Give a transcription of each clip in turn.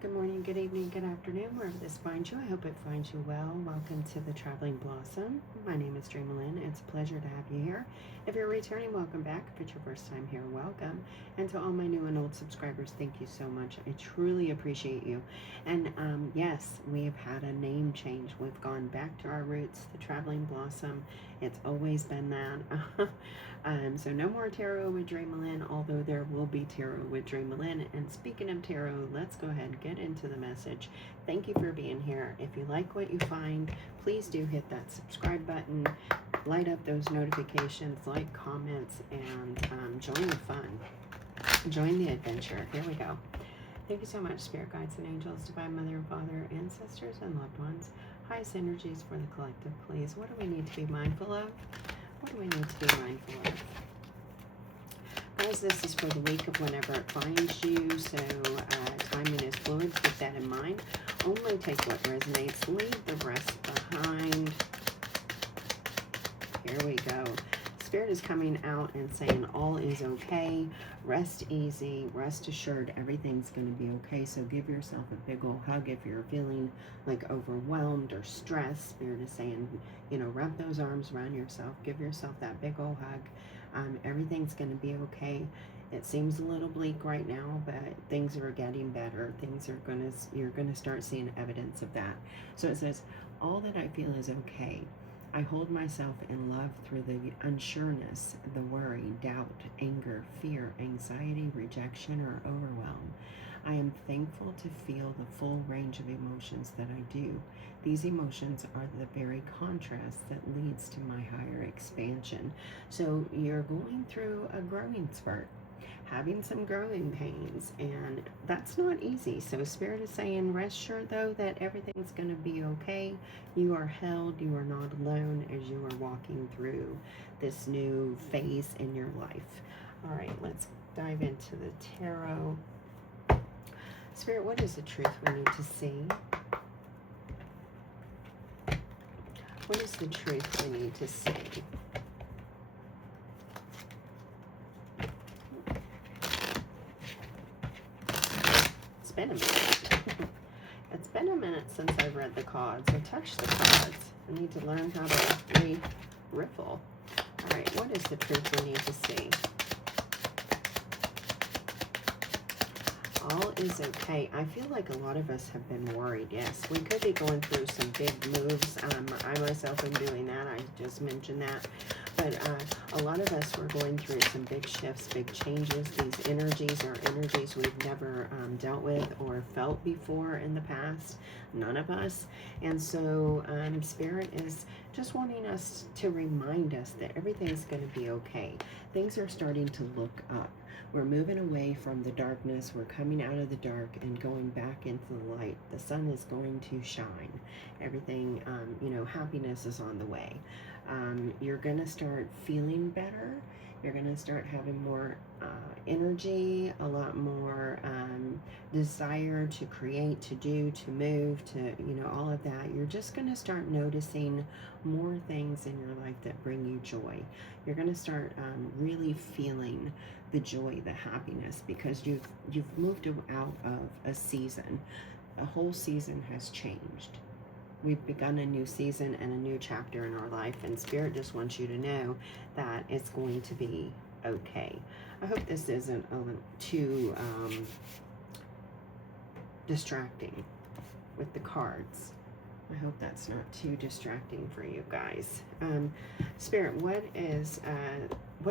Good morning, good evening, good afternoon, wherever this finds you. I hope it finds you well. Welcome to the Traveling Blossom. My name is Dreamalyn. It's a pleasure to have you here. If you're returning, welcome back. If it's your first time here, welcome. And to all my new and old subscribers, thank you so much. I truly appreciate you. And yes, we have had a name change. We've gone back to our roots, the Traveling Blossom. It's always been that. So no more tarot with Dreamalyn, although there will be tarot with Dreamalyn. And speaking of tarot, let's go ahead and get into the message. Thank you for being here. If you like what you find, please do hit that subscribe button, light up those notifications, like, comments, and join the fun. Join the adventure. Here we go. Thank you so much, Spirit Guides and Angels, Divine Mother and Father, ancestors and loved ones. Highest energies for the collective, please. What do we need to be mindful of? What do we need to be mindful of? Guys, this is for the week of whenever it finds you, so timing is fluid. Keep that in mind. Only take what resonates. Leave the rest behind. Here we go. Spirit is coming out and saying all is okay. Rest easy. Rest assured everything's going to be okay. So give yourself a big old hug if you're feeling like overwhelmed or stressed. Spirit is saying, wrap those arms around yourself. Give yourself that big old hug. Everything's going to be okay. It seems a little bleak right now, but things are getting better. You're going to start seeing evidence of that. So it says, all that I feel is okay. I hold myself in love through the unsureness, the worry, doubt, anger, fear, anxiety, rejection, or overwhelm. I am thankful to feel the full range of emotions that I do. These emotions are the very contrast that leads to my higher expansion. So you're going through a growing spurt, having some growing pains, and that's not easy. So Spirit is saying, rest sure though that everything's going to be okay. You are held, you are not alone as you are walking through this new phase in your life. All right, let's dive into the tarot. Spirit, what is the truth we need to see? What is the truth we need to see? It's been a minute. It's been a minute since I've read the cards. I touched the cards. I need to learn how to riffle. All right, what is the truth we need to see? All is okay. I feel like a lot of us have been worried. Yes, we could be going through some big moves. I myself am doing that. I just mentioned that. But a lot of us were going through some big shifts, big changes. These energies are energies we've never dealt with or felt before in the past. None of us. And so Spirit is just wanting us to remind us that everything's going to be okay. Things are starting to look up. We're moving away from the darkness. We're coming out of the dark and going back into the light. The sun is going to shine. Everything, happiness is on the way. You're going to start feeling better. You're going to start having more energy, a lot more desire to create, to do, to move, to, all of that. You're just going to start noticing more things in your life that bring you joy. You're going to start really feeling the joy, the happiness, because you've moved out of a season. A whole season has changed. We've begun a new season and a new chapter in our life, and Spirit just wants you to know that it's going to be okay. I hope this isn't too distracting with the cards. I hope that's not too distracting for you guys. Spirit, what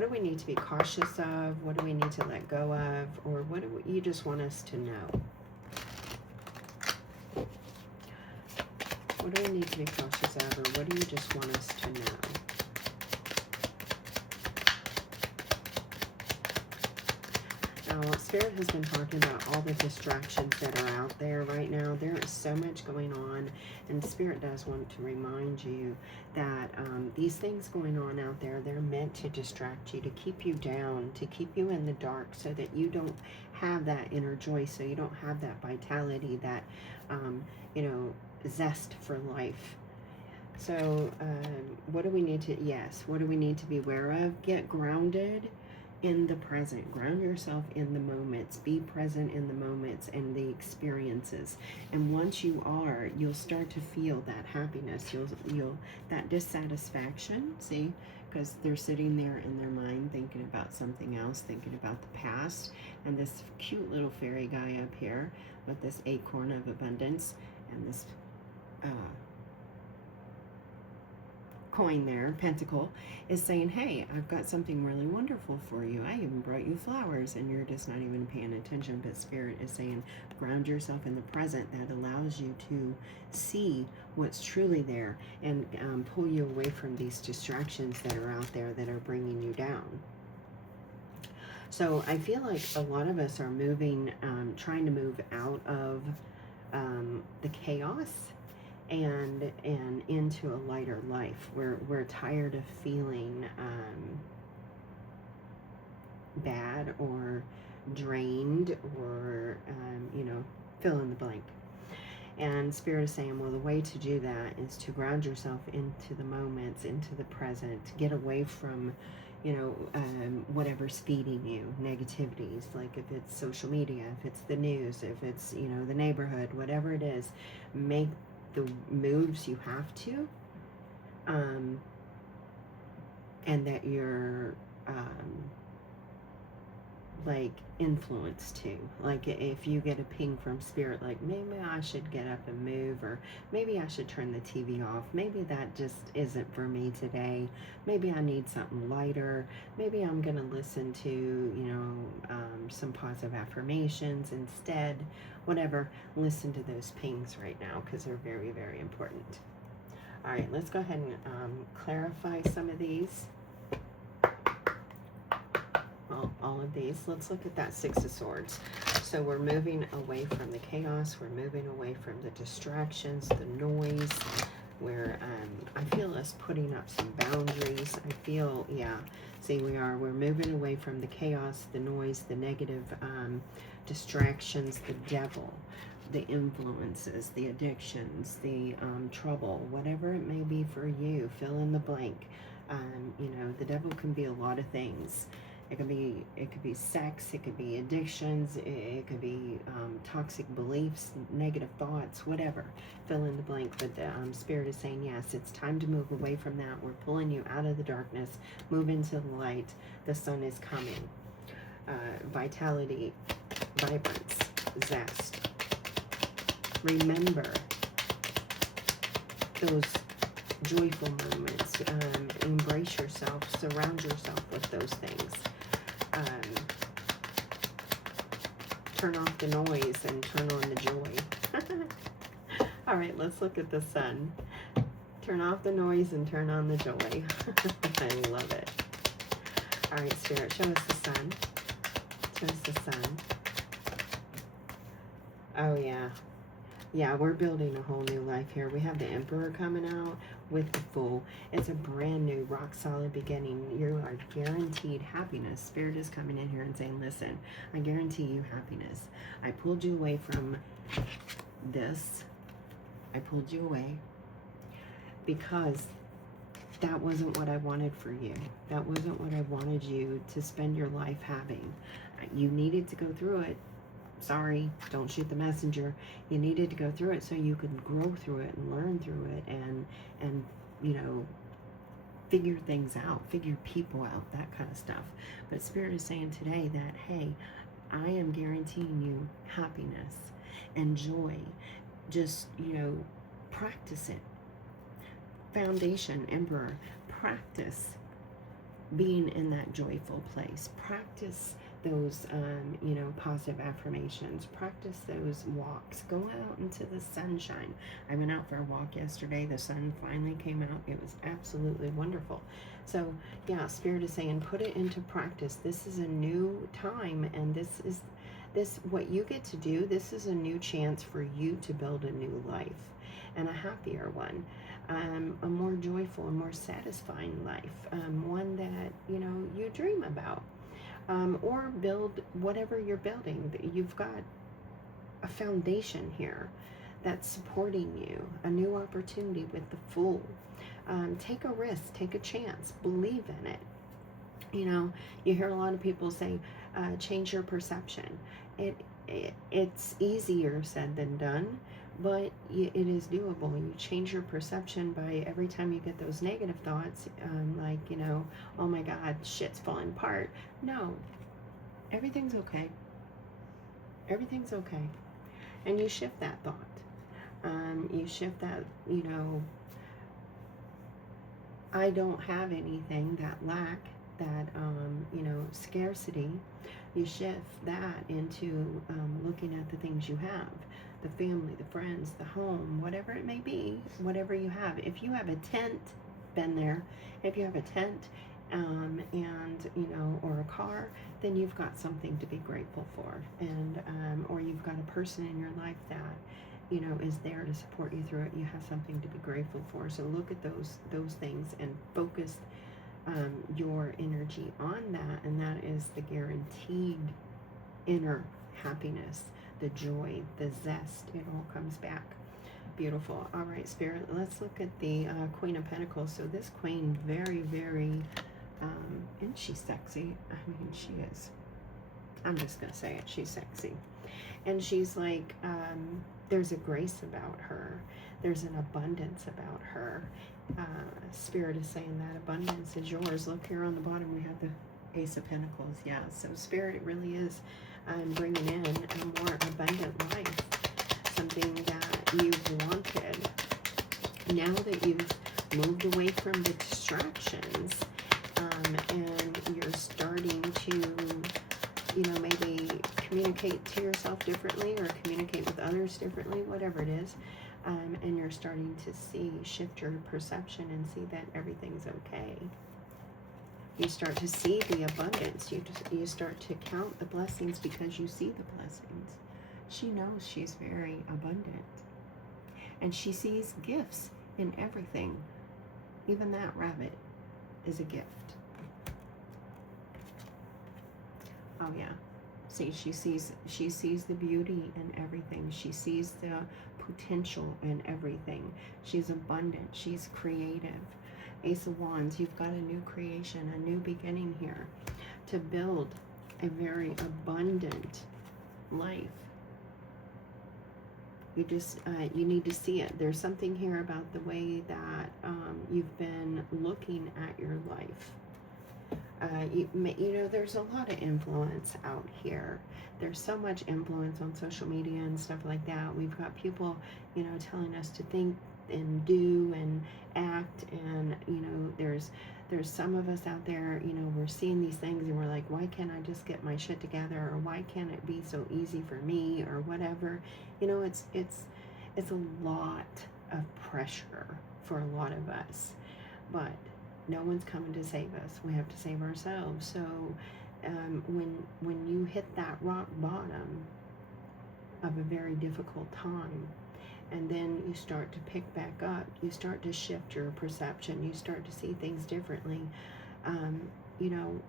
do we need to be cautious of? What do we need to let go of? Or what do you just want us to know? What do we need to be cautious of, or what do you just want us to know? Now, Spirit has been talking about all the distractions that are out there right now. There is so much going on, and Spirit does want to remind you that these things going on out there, they're meant to distract you, to keep you down, to keep you in the dark, so that you don't have that inner joy, so you don't have that vitality, that, zest for life. So what do we need to, what do we need to be aware of? Get grounded, in the present. Ground yourself in the moments. Be present in the moments and the experiences. And once you are, you'll start to feel that happiness. You'll that dissatisfaction. See, because they're sitting there in their mind thinking about something else, thinking about the past. And this cute little fairy guy up here with this acorn of abundance and this coin there, pentacle, is saying, hey, I've got something really wonderful for you. I even brought you flowers, and you're just not even paying attention. But Spirit is saying, ground yourself in the present. That allows you to see what's truly there and pull you away from these distractions that are out there that are bringing you down. So I feel like a lot of us are moving, trying to move out of the chaos and into a lighter life. We're tired of feeling bad or drained or fill in the blank. And Spirit is saying, well, the way to do that is to ground yourself into the moments, into the present, get away from whatever's feeding you negativities, like if it's social media, if it's the news, if it's the neighborhood, whatever it is. Make the moves you have to, and that you're like influenced to. Like if you get a ping from Spirit, like maybe I should get up and move, or maybe I should turn the TV off, maybe that just isn't for me today, maybe I need something lighter, maybe I'm gonna listen to some positive affirmations instead, whatever. Listen to those pings right now, because they're very, very important. All right, let's go ahead and clarify some of these. All of these. Let's look at that Six of Swords. So we're moving away from the chaos. We're moving away from the distractions, the noise. Where I feel us putting up some boundaries. I feel, see, we're moving away from the chaos, the noise, the negative distractions, the devil, the influences, the addictions, the trouble, whatever it may be for you. Fill in the blank. The devil can be a lot of things. It could be sex, it could be addictions, it could be toxic beliefs, negative thoughts, whatever. Fill in the blank. But the Spirit is saying, yes, it's time to move away from that. We're pulling you out of the darkness, move into the light. The sun is coming. Vitality, vibrance, zest. Remember those joyful moments. Embrace yourself, surround yourself with those things. Turn off the noise and turn on the joy. All right, let's look at the sun. Turn off the noise and turn on the joy. I love it. All right, Spirit, show us the sun. Show us the sun. Oh, yeah. Yeah, we're building a whole new life here. We have the Emperor coming out with the Fool. It's a brand new, rock solid beginning. You are guaranteed happiness. Spirit is coming in here and saying, listen, I guarantee you happiness. I pulled you away from this. I pulled you away because that wasn't what I wanted for you. That wasn't what I wanted you to spend your life having. You needed to go through it. Sorry, don't shoot the messenger. You needed to go through it so you could grow through it and learn through it and figure things out, figure people out, that kind of stuff. But Spirit is saying today that, hey, I am guaranteeing you happiness and joy. Just, practice it. Foundation, Emperor, practice being in that joyful place. Practice those, positive affirmations. Practice those walks. Go out into the sunshine. I went out for a walk yesterday. The sun finally came out. It was absolutely wonderful. So, yeah, Spirit is saying, put it into practice. This is a new time, and this what you get to do. This is a new chance for you to build a new life, and a happier one. A more joyful and more satisfying life, one that you dream about, or build whatever you're building. You've got a foundation here that's supporting you, a new opportunity with the Fool. Take a risk, take a chance, believe in it. You know, you hear a lot of people say, change your perception. It's easier said than done, but it is doable. You change your perception by every time you get those negative thoughts, like, you know, oh my God, shit's falling apart. No, everything's okay. Everything's okay. And you shift that thought. You shift that, you know, I don't have anything, that lack, that, you know, scarcity. You shift that into looking at the things you have, the family, the friends, the home, whatever it may be, whatever you have. If you have a tent, been there, if you have a tent and, you know, or a car, then you've got something to be grateful for. And, or you've got a person in your life that, you know, is there to support you through it. You have something to be grateful for. So look at those things and focus your energy on that, and that is the guaranteed inner happiness, the joy, the zest. It all comes back. Beautiful. All right, Spirit, let's look at the Queen of Pentacles. So this queen, very, very, isn't she sexy? I mean, she is. I'm just going to say it. She's sexy. And she's like, there's a grace about her. There's an abundance about her. Spirit is saying that abundance is yours. Look here on the bottom, we have the Ace of Pentacles. Yeah, so Spirit really is bringing in a more abundant life, something that you've wanted. Now that you've moved away from the distractions, and you're starting to, you know, maybe communicate to yourself differently or communicate with others differently, whatever it is, and you're starting to shift your perception and see that everything's okay. You start to see the abundance. You start to count the blessings because you see the blessings. She knows she's very abundant. And she sees gifts in everything. Even that rabbit is a gift. Oh yeah. See, she sees the beauty in everything. She sees the potential in everything. She's abundant. She's creative. Ace of Wands, you've got a new creation, a new beginning here to build a very abundant life. You just, you need to see it. There's something here about the way that you've been looking at your life. You know, there's a lot of influence out here. There's so much influence on social media and stuff like that. We've got people, you know, telling us to think and do and act, and, you know, there's some of us out there, you know, we're seeing these things and we're like, why can't I just get my shit together, or why can't it be so easy for me, or whatever. You know, it's a lot of pressure for a lot of us, but no one's coming to save us. We have to save ourselves. So when you hit that rock bottom of a very difficult time, and then you start to pick back up, you start to shift your perception, you start to see things differently, you know,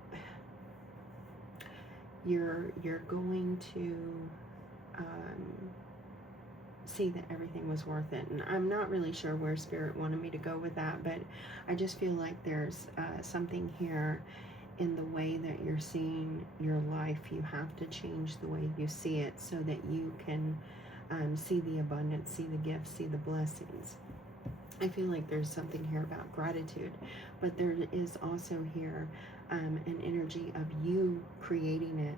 you're going to see that everything was worth it. And I'm not really sure where Spirit wanted me to go with that, but I just feel like there's something here in the way that you're seeing your life. You have to change the way you see it so that you can see the abundance, see the gifts, see the blessings. I feel like there's something here about gratitude, but there is also here an energy of you creating it.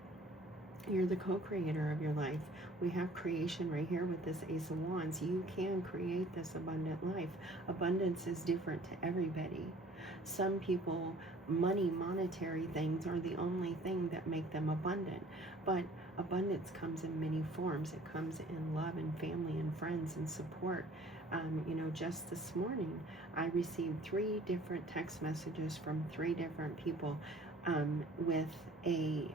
You're the co-creator of your life. We have creation right here with this Ace of Wands. You can create this abundant life. Abundance is different to everybody. Some people, monetary things are the only thing that make them abundant. But abundance comes in many forms. It comes in love and family and friends and support. You know, just this morning, I received 3 different text messages from 3 different people with a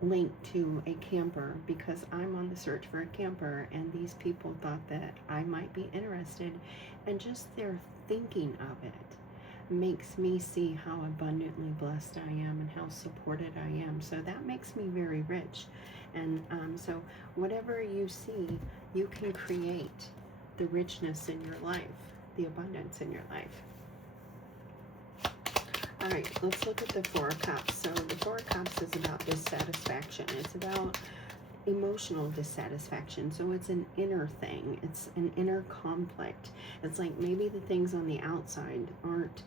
link to a camper, because I'm on the search for a camper, and these people thought that I might be interested, and just their thinking of it makes me see how abundantly blessed I am and how supported I am. So that makes me very rich. And so whatever you see, you can create the richness in your life, the abundance in your life. All right, let's look at the Four of Cups. So the Four of Cups is about dissatisfaction. It's about emotional dissatisfaction. So it's an inner thing. It's an inner conflict. It's like maybe the things on the outside aren't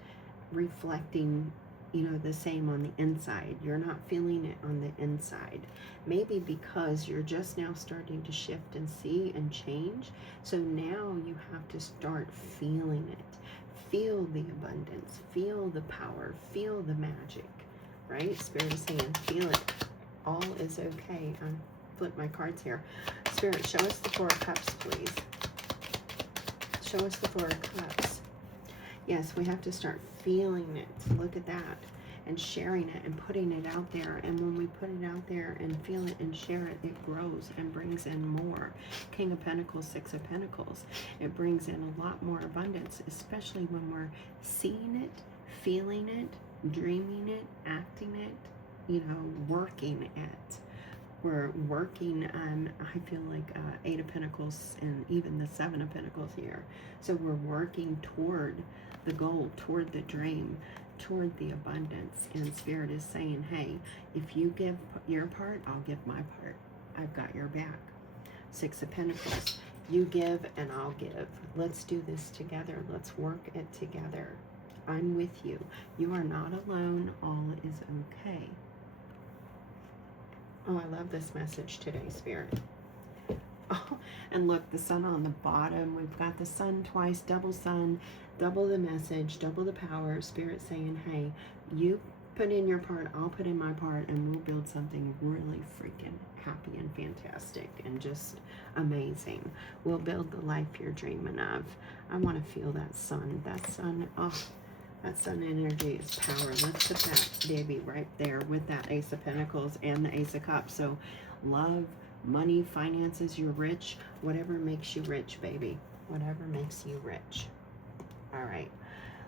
reflecting, you know, the same on the inside. You're not feeling it on the inside. Maybe because you're just now starting to shift and see and change. So now you have to start feeling it. Feel the abundance, feel the power, feel the magic, right? Spirit is saying, feel it. All is okay. Flip my cards here. Spirit, show us the Four of Cups, please. Show us the Four of Cups. Yes, we have to start feeling it. Look at that. And sharing it and putting it out there. And when we put it out there and feel it and share it, it grows and brings in more. King of Pentacles, Six of Pentacles. It brings in a lot more abundance, especially when we're seeing it, feeling it, dreaming it, acting it, you know, working it. We're working on, I feel like, Eight of Pentacles and even the Seven of Pentacles here. So we're working toward the goal, toward the dream, toward the abundance. And Spirit is saying, hey, if you give your part, I'll give my part. I've got your back. Six of Pentacles. You give and I'll give. Let's do this together. Let's work it together. I'm with you. You are not alone. All is okay. Oh, I love this message today, Spirit. Oh, and look, the sun on the bottom. We've got the sun twice, double sun, double the message, double the power. Spirit saying, hey, you put in your part, I'll put in my part, and we'll build something really freaking happy and fantastic and just amazing. We'll build the life you're dreaming of. I want to feel that sun. That sun, oh, that sun energy is power. Let's put that baby right there with that Ace of Pentacles and the Ace of Cups. So love, money, finances, you're rich. Whatever makes you rich, baby. Whatever makes you rich. All right.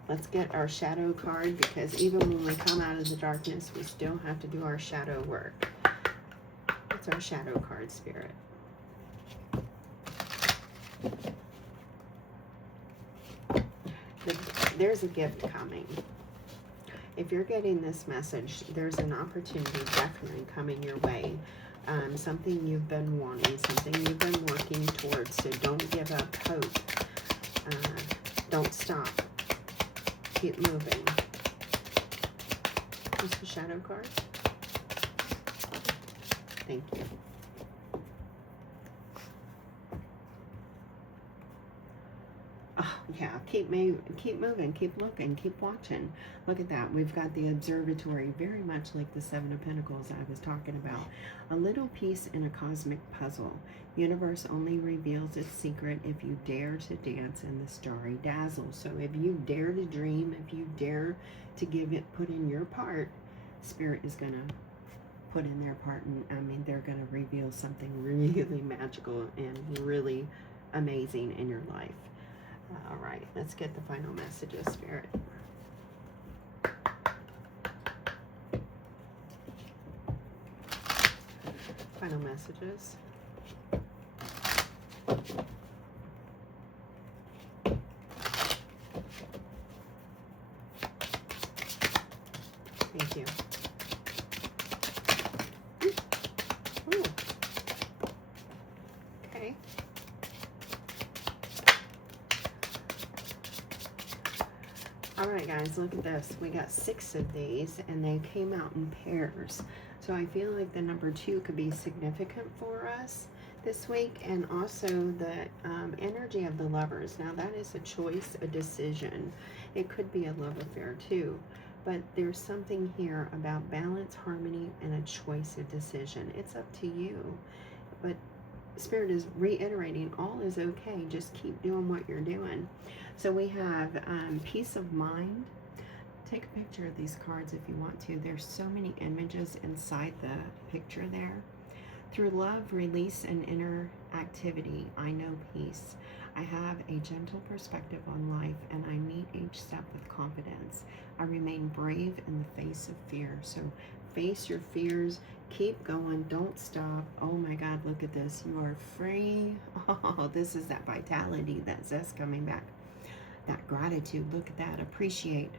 Let's get our shadow card, because even when we come out of the darkness, we still have to do our shadow work. What's our shadow card, Spirit? There's a gift coming. If you're getting this message, there's an opportunity definitely coming your way. Something you've been wanting, something you've been working towards. So don't give up hope. Don't stop. Keep moving. What's the shadow card? Thank you. Oh, yeah, keep moving, keep looking, keep watching. Look at that. We've got the observatory, very much like the Seven of Pentacles I was talking about. A little piece in a cosmic puzzle. Universe only reveals its secret if you dare to dance in the starry dazzle. So if you dare to dream, if you dare to put in your part, Spirit is going to put in their part. And I mean, they're going to reveal something really magical and really amazing in your life. All right, let's get the final messages, Spirit. Final messages. Thank you. Ooh. Okay. All right, guys, look at this. We got 6 of these, and they came out in pairs. So I feel like the number 2 could be significant for us this week, and also the energy of the Lovers. Now, that is a choice, a decision. It could be a love affair, too. But there's something here about balance, harmony, and a choice, a decision. It's up to you. But Spirit is reiterating, all is okay. Just keep doing what you're doing. So we have peace of mind. Take a picture of these cards if you want to. There's so many images inside the picture there. Through love, release, and inner activity, I know peace. I have a gentle perspective on life, and I meet each step with confidence. I remain brave in the face of fear. So face your fears. Keep going. Don't stop. Oh my God, look at this. You are free. Oh, this is that vitality, that zest coming back. That gratitude, look at that, appreciate.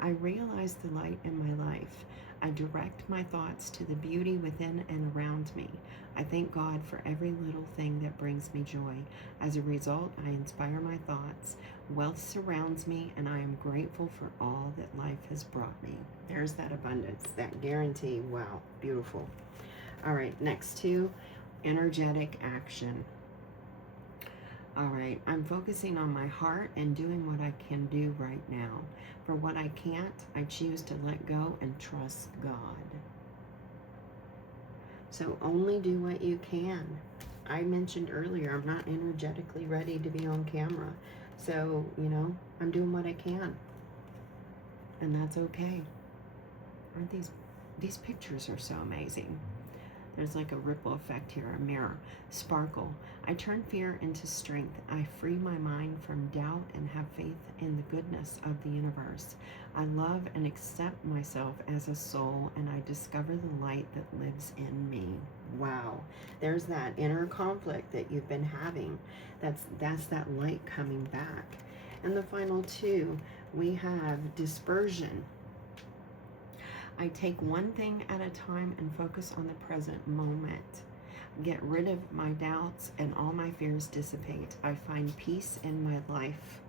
I realize the light in my life. I direct my thoughts to the beauty within and around me. I thank God for every little thing that brings me joy. As a result, I inspire my thoughts. Wealth surrounds me, and I am grateful for all that life has brought me. There's that abundance, that guarantee. Wow, beautiful. All right, next two, energetic action. All right, I'm focusing on my heart and doing what I can do right now. For what I can't, I choose to let go and trust God. So only do what you can. I mentioned earlier, I'm not energetically ready to be on camera. So, you know, I'm doing what I can. And that's okay. Aren't these pictures are so amazing. There's like a ripple effect here, a mirror. Sparkle. I turn fear into strength. I free my mind from doubt and have faith in the goodness of the universe. I love and accept myself as a soul, and I discover the light that lives in me. Wow. There's that inner conflict that you've been having. That's that light coming back. And the final two, we have dispersion. I take one thing at a time and focus on the present moment. Get rid of my doubts and all my fears dissipate. I find peace in my life.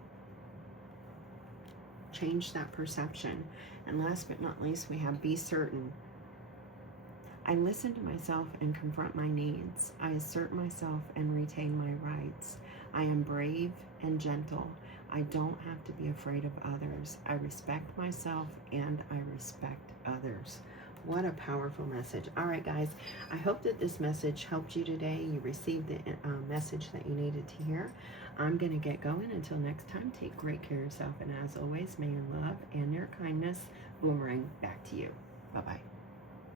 Change that perception. And last but not least, we have be certain. I listen to myself and confront my needs. I assert myself and retain my rights. I am brave and gentle. I don't have to be afraid of others. I respect myself and I respect others. What a powerful message. All right, guys, I hope that this message helped you today. You received the message that you needed to hear. I'm going to get going. Until next time, take great care of yourself. And as always, may your love and your kindness boomerang back to you. Bye-bye.